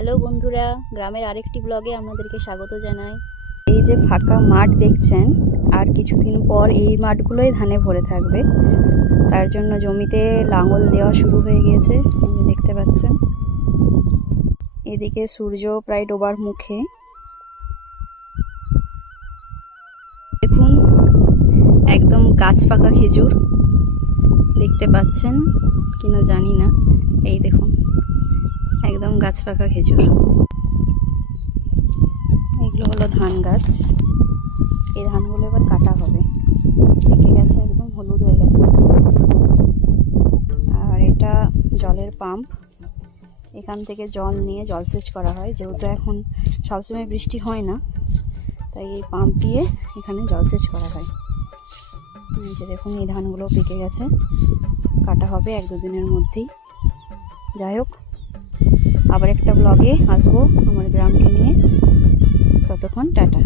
Hello বন্ধুরা, গ্রামের আরেকটি ব্লগে আপনাদেরকে স্বাগত জানাই। এই যে ফাঁকা মাঠ দেখছেন, আর কিছুদিন পর এই মাঠগুলোই ধানে ভরে থাকবে। তার জন্য জমিতে লাঙল দেওয়া শুরু হয়ে গিয়েছে, এই যে দেখতে পাচ্ছেন। এদিকে সূর্য প্রায় ডোবার মুখে। দেখুন, একদম গাছ পাকা খেজুর দেখতে পাচ্ছেন কিনা জানি না। এই দেখুন, একদম গাছ পাকা খেজুর। এগুলো হলো ধান গাছ। এই ধানগুলো এবার কাটা হবে, পেকে গেছে, একদম হলুদ হয়ে গেছে। আর এটা জলের পাম্প, এখান থেকে জল নিয়ে জলসেচ করা হয়। যেহেতু এখন সবসময় বৃষ্টি হয় না, তাই এই পাম্প দিয়ে এখানে জলসেচ করা হয়। এই যে দেখুন, এই ধানগুলো পেকে গেছে, কাটা হবে 1-2 দিনের মধ্যেই। যাই হোক, আবার একটা ব্লগে আসবো আমার গ্রামকে নিয়ে। ততক্ষণ টাটা।